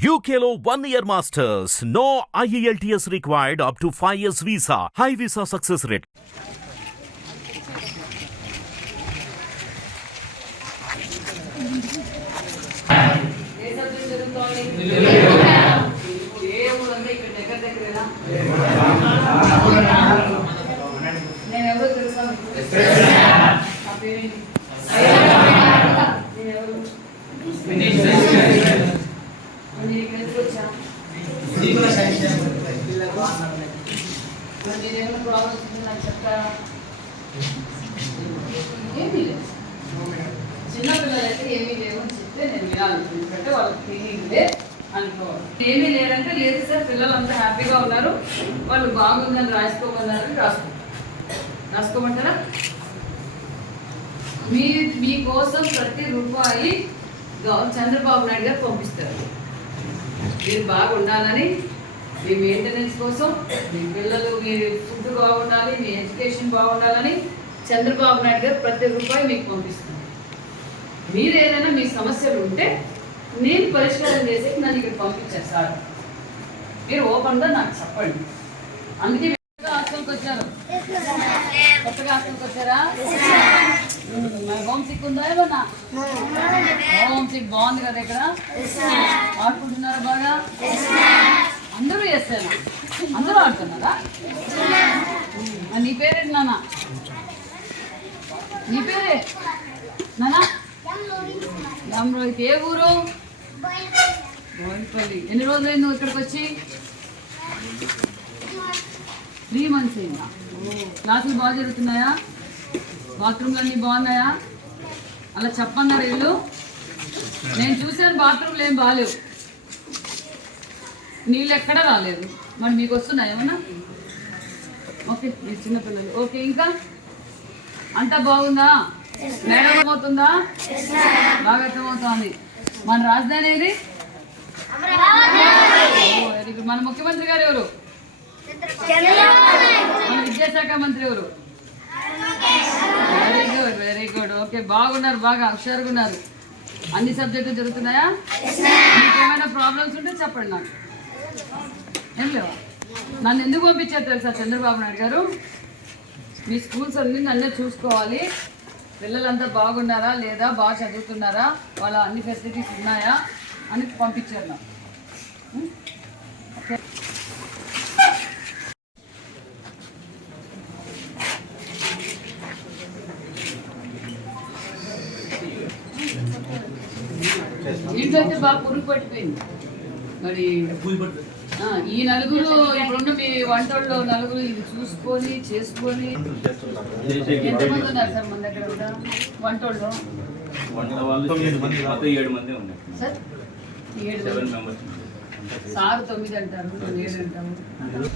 UKLO 1 year masters. No IELTS required up to 5 years visa. High visa success rate. చిన్నపిల్లలైతే ఏమీ లేవు అని చెప్తే నేను వినాలి, ఎందుకంటే వాళ్ళకి తెలియదులే అనుకోవాలి. ఏమీ లేదంటే లేదు సార్, పిల్లలంతా హ్యాపీగా ఉన్నారు, వాళ్ళు బాగుందని రాసుకోమన్నారని రాసుకోమంటారా? మీకోసం ప్రతి రూపాయి చంద్రబాబు నాయుడు గారు పంపిస్తారు. మీరు బాగుండాలని, మీ మెయింటెనెన్స్ కోసం, మీ పిల్లలు మీ ఫుడ్ బాగుండాలి, మీ ఎడ్యుకేషన్ బాగుండాలని చంద్రబాబు నాయుడు గారు ప్రతి రూపాయి మీకు పంపిస్తున్నారు. మీరు ఏదైనా మీ సమస్యలు ఉంటే నేను పరిష్కారం చేసి నన్ను ఇక్కడ పంపించారు సార్. మీరు ఓపెన్గా నాకు చెప్పండి. అందుకే హాస్టల్కి వచ్చారు. కొత్తగా హాస్టల్కి వచ్చారా? హోమ్ సిక్ ఉందా? ఏమన్నా హోమ్ సిక్ బాగుంది కదా ఇక్కడ? ఆడుకుంటున్నారా బాగా? అందరూ చేస్తారా? అందరూ ఆడుతున్నారా? నీ పేరేంటి నాన్న? నీ పేరే నాన్న? రామరోహిత్. ఏ ఊరు? బోయినపల్లి. ఎన్ని రోజులు అయింది నువ్వు ఇక్కడికి వచ్చి? 3 months అయిందా? క్లాసులు బాగా జరుగుతున్నాయా? బాత్రూమ్లు అన్నీ బాగున్నాయా? అలా చెప్పన్నారు వీళ్ళు. నేను చూసాను బాత్రూమ్లు ఏం బాగాలేవు, నీళ్ళు ఎక్కడా రాలేదు. మరి మీకు వస్తున్నాయి ఏమన్నా? ఓకే, మీరు చిన్నపిల్లలు. ఓకే, ఇంకా అంతా బాగుందా? మేడం అర్థమవుతుందా? బాగా అర్థమవుతుంది. మన రాజధాని ఏది? Very good. మన ముఖ్యమంత్రి గారు ఎవరు? మన విద్యాశాఖ మంత్రి ఎవరు? Very good, very good. Okay, బాగున్నారు, బాగా హుషారుగా ఉన్నారు. అన్ని సబ్జెక్టులు జరుగుతున్నాయా? మీకు ఏమైనా ప్రాబ్లమ్స్ ఉంటే చెప్పండి నాకు. ఏం లేవా? నన్ను ఎందుకు పంపించారు తెలుసా చంద్రబాబు నాయుడు గారు? మీ స్కూల్స్ అన్నీ నన్నే చూసుకోవాలి, పిల్లలంతా బాగున్నారా లేదా, బాగా చదువుతున్నారా, వాళ్ళ అన్ని ఫెసిలిటీస్ ఉన్నాయా అని పంపించారు నాకు. ఓకే, ఇంట్లో అయితే బాగా పురుగు పట్టిపోయింది. మరి ఈ నలుగురు ఇప్పుడున్న మీ వంటల్లో నలుగురు ఇది చూసుకొని చేసుకొని ఎంతమంది ఉన్నారు సార్ మన దగ్గర వంటోళ్ళు? సార్ 7 సార్ 9 అంటారు, 7 అంటారు.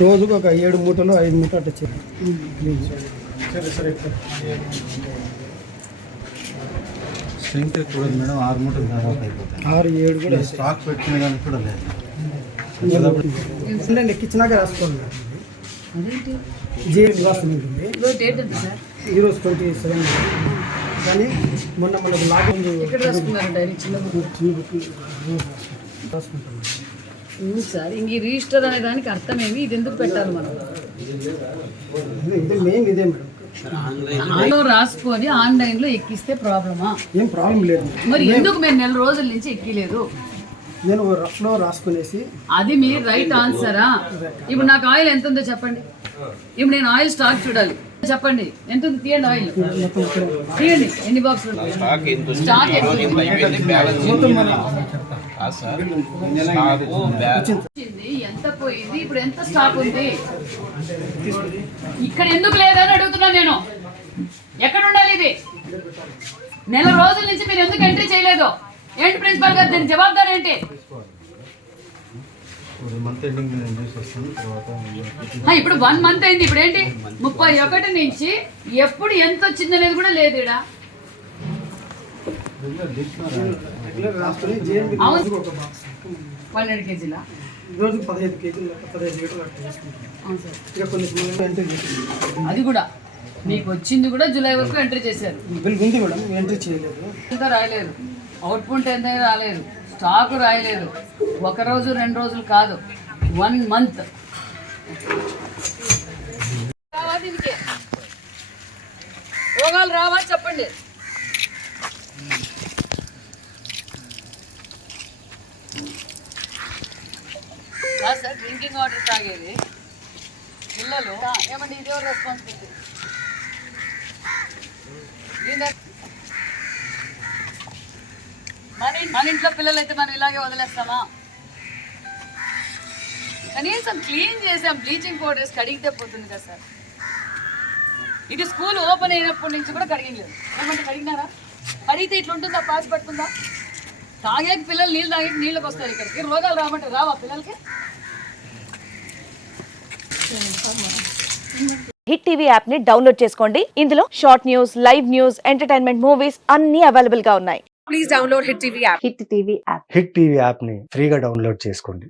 రోజుకు ఒక 7 మూటలు 5 మూటలు అట్లా స్ట్రెంగ్త్ కూడా మేడం 6 మూటలు దాదాపు అయిపోతాయి. 6-7 కూడా స్టాక్ పెట్టిన దానికి కూడా లేదు. ఎక్కించినాక రాసుకోవాలి. జీఎం గ్లాస్ ఉంటుంది. ఈరోజు 27 కానీ మొన్న మనకు లాభం సార్. ఇంక ఈ రిజిస్టర్ అనే దానికి అర్థమేమి? ఇది ఎందుకు పెట్టాలి మనం? ఇది మెయిన్ ఇదే మేడం. రాసుకొని ఆన్లైన్ లో ఎక్కిస్తే ప్రాబ్లమా? ఏం ప్రాబ్లం లేదు. మరి ఎందుకు మీరు 4 రోజుల నుంచి ఎక్కిలేదు? నేను రఫ్లో రాసుకునేసి. అది మీ రైట్ ఆన్సరా? ఇప్పుడు నాకు ఆయిల్ ఎంత ఉందో చెప్పండి. ఇప్పుడు నేను ఆయిల్ స్టాక్ చూడాలి, చెప్పండి ఎంత ఉంది? తీయండి ఆయిల్, తీయండి. ఎన్ని బాక్స్ స్టాక్ ఎంత పోయింది, ఇప్పుడు ఎంత స్టాక్ ఉంది, ఇక్కడ ఎందుకు లేదని అడుగుతున్నా నేను. ఎక్కడ ఉండాలి ఇది? 4 రోజుల నుంచి మీరు ఎందుకు ఎంట్రీ చేయలేదు? ఏంటి ప్రిన్సిపల్ గారు, దీని జవాబుదారు ఏంటి? ఇప్పుడు 1 month అయింది. ఇప్పుడు ఏంటి 31 నుంచి ఎప్పుడు ఎంత వచ్చింది అనేది కూడా లేదు ఇక్కడ. 12 కేజీలా? రోజు 15 కేజీలు 15 లీటర్లు అట్లా చేసుకుంటాం సార్. కొన్ని అది కూడా మీకు వచ్చింది కూడా జూలై వరకు ఎంట్రీ చేశారు. బిల్ ఉంది మేడం, ఎంట్రీ చేయలేదు, ఇంకా రాయలేదు. అవుట్పుట్ ఎంత రాలేదు. స్టాక్ రాయలేదు, 1 రోజు 2 రోజులు కాదు, 1 month. రావా దీనికి? రోగాలు రావా చెప్పండి. సార్ డ్రింకింగ్ వాటర్ తాగేది పిల్లలు ఏమంటే ఇది ఎవరు రెస్పాన్సిబిలిటీ? మన ఇంట్లో పిల్లలు అయితే మనం ఇలాగే వదిలేస్తామా? కనీసం క్లీన్ చేసాం, బ్లీచింగ్ పౌడర్స్ కడిగితే పోతుంది కదా సార్. ఇది స్కూల్ ఓపెన్ అయినప్పటి నుంచి కూడా కడిగలేదు. ఏమంటే కడిగినారా? కడిగితే ఇట్లా ఉంటుందా? పాచి పడుతుందా? తాగేకి పిల్లలు నీళ్ళు తాగేకి నీళ్ళకి వస్తారు. ఇక్కడికి రోగాలు రామంటే రావా పిల్లలకి? హిట్ టీవీ యాప్ ని డౌన్లోడ్ చేసుకోండి. ఇందులో short news, live news, entertainment movies అన్ని అవైలబుల్ గా ఉన్నాయి. Please download Hit TV app. Hit TV app. Hit TV యాప్ని ఫ్రీగా డౌన్లోడ్ చేసుకోండి.